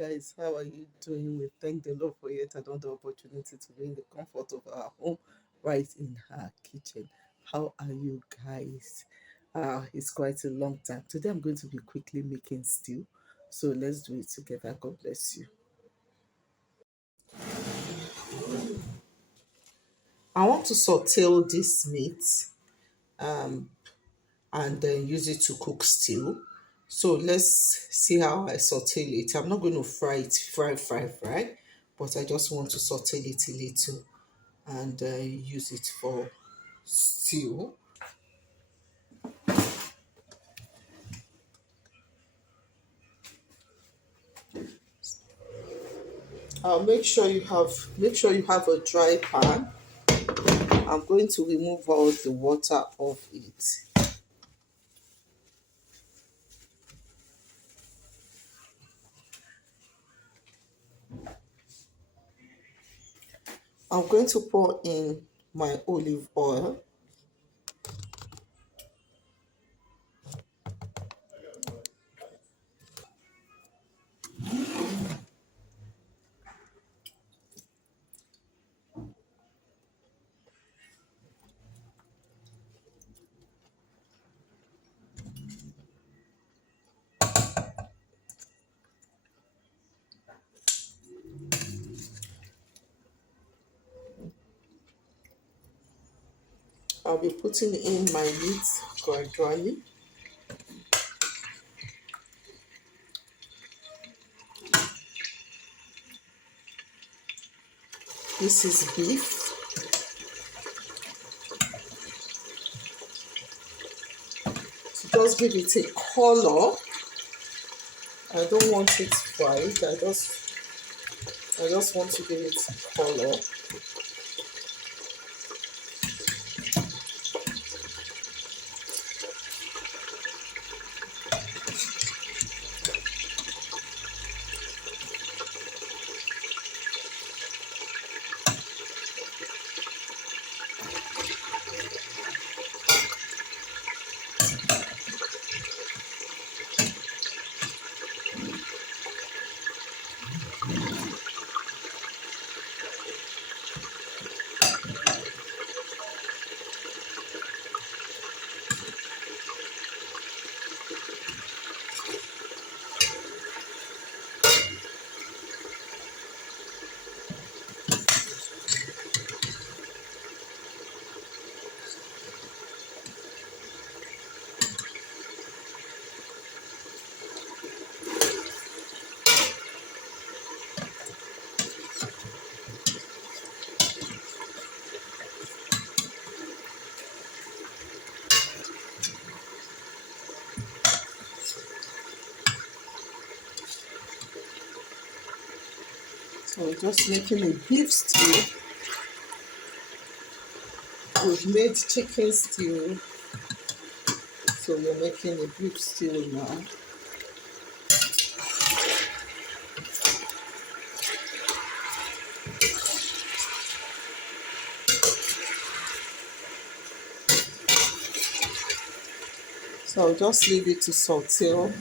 guys, how are you doing? We thank the Lord for yet another opportunity to be in the comfort of our home, right in our kitchen. How are you guys? It's quite a long time. Today I'm going to be quickly making stew. So let's do it together. God bless you. I want to saute this meat um, and then use it to cook stew. So let's see how I saute it. I'm not going to fry it, fry, but I just want to saute it a little and use it for stew. Make sure you have a dry pan. I'm going to remove all the water of it. I'm going to pour in my olive oil. I'll be putting in my meat gradually. This is beef. To just give it a color. I don't want it fried. I just want to give it color. So we're just making a beef stew. We've made chicken stew, so we're making a beef stew now. So I'll just leave it to saute.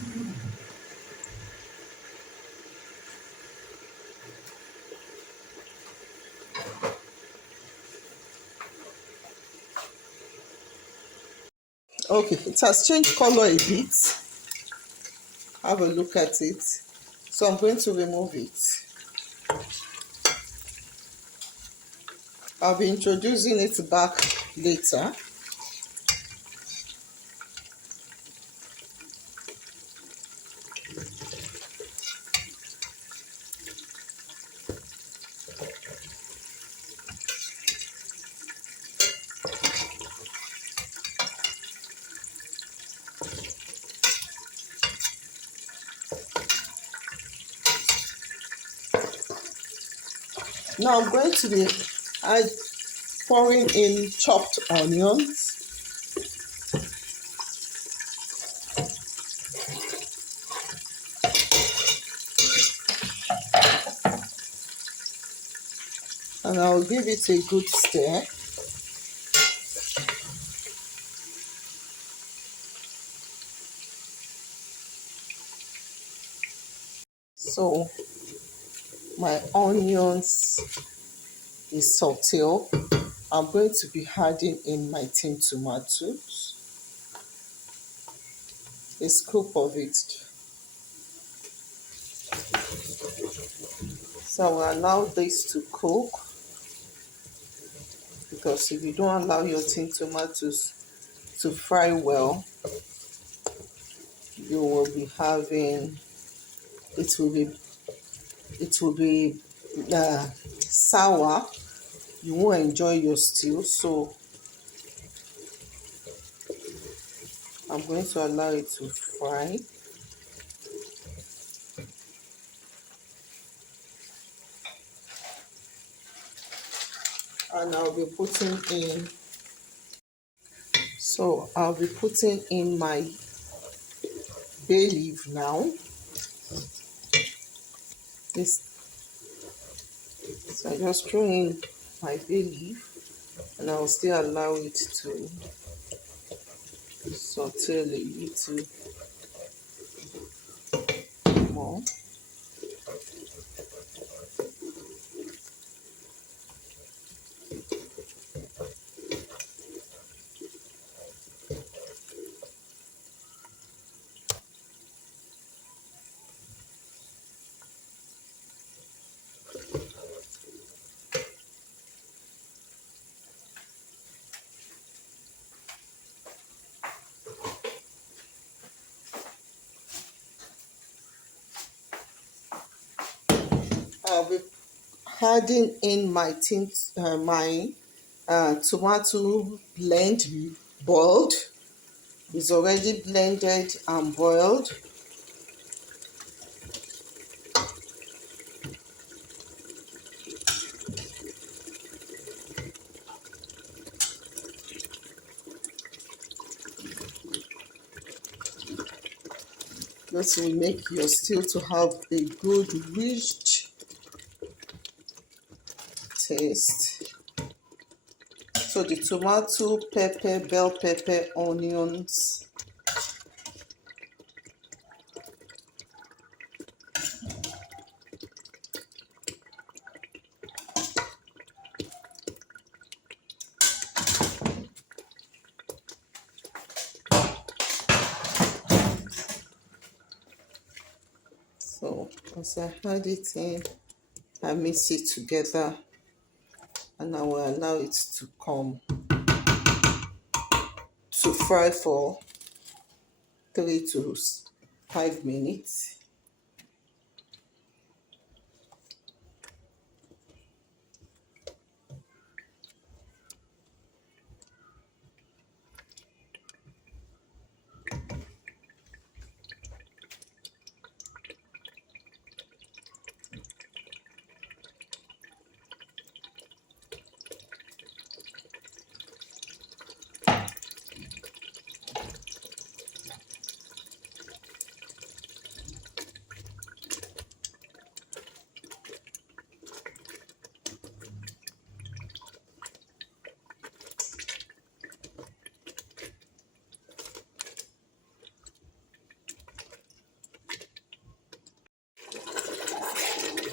Okay, it has changed color a bit. Have a look at it. So I'm going to remove it. I'll be introducing it back later. Now I'm going to be pouring in chopped onions. And I'll give it a good stir. So my onions is sauteed. I'm going to be adding in my tin tomatoes, a scoop of it. So I will allow this to cook, because if you don't allow your tin tomatoes to fry well, you will be having it will be sour. You won't enjoy your stew. So I'm going to allow it to fry, and I'll be putting in my bay leaf now. This So I just throw in my bay leaf, and I'll still allow it to saute a little more. I'll be adding in my tomato blend boiled. It's already blended and boiled. This will make your stew to have a good, rich taste. So the tomato, pepper, bell pepper, onions, so as I add it in, I mix it together, and I will allow it to fry for 3 to 5 minutes.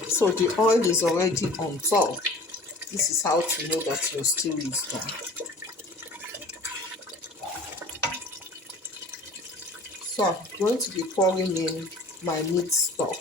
So the oil is already on top. This is how to know that your stew is done. So I'm going to be pouring in my meat stock.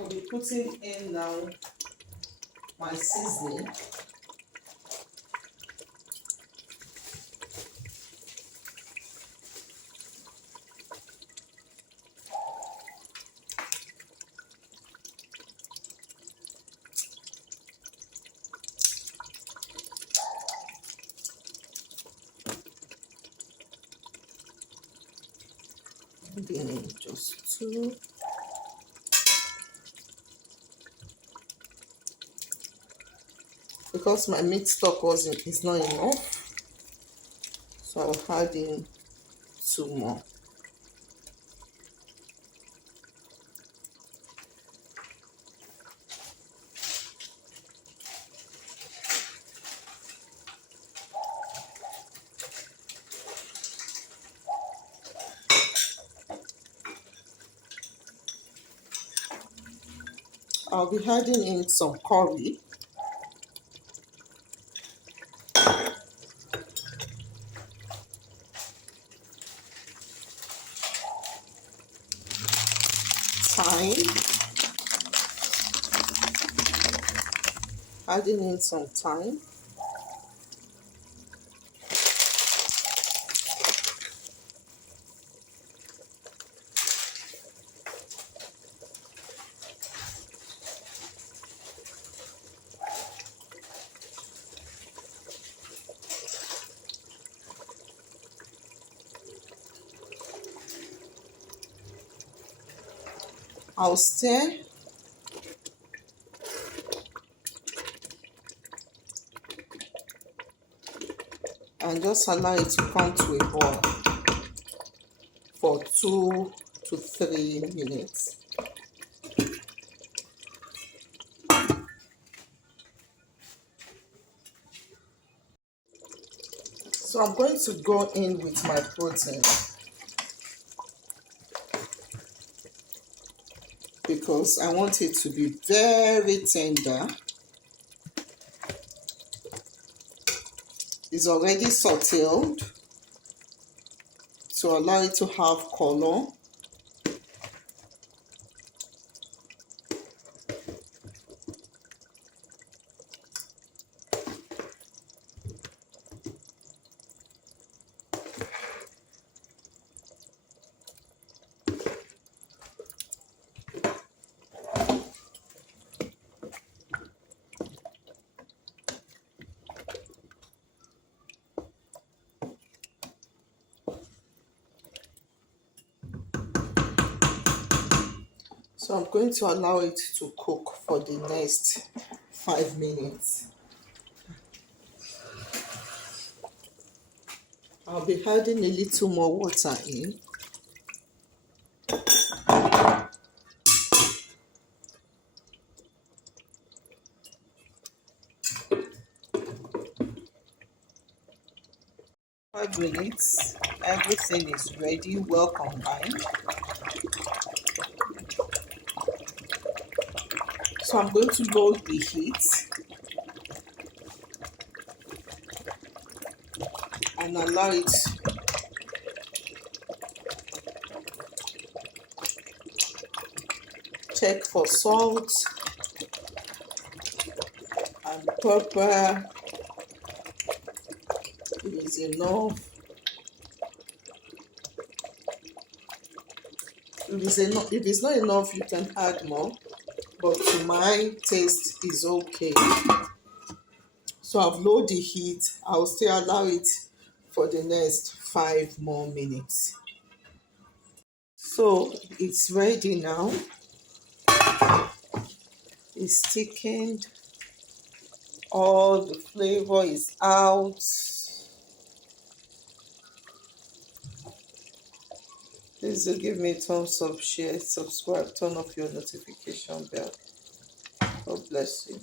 I'll be putting in now my seasoning. Then just two. Because my meat stock is not enough, So I'll add in 2 more. I'll be adding in some curry, thyme, adding in some thyme, I'll stir and just allow it to come to a boil for 2 to 3 minutes. So I'm going to go in with my protein because I want it to be very tender. It's already sauteed to allow it to have color. So I'm going to allow it to cook for the next 5 minutes. I'll be adding a little more water in. Five minutes, everything is ready, well combined. So I'm going to lower the heat and allow it check for salt and pepper. It is enough. If it's not enough, you can add more, but to my taste is okay. So I've lowered the heat. I'll still allow it for the next 5 more minutes. So it's ready now. It's thickened. All the flavor is out. Please do give me a thumbs up, share, subscribe, turn off your notification bell. God bless you.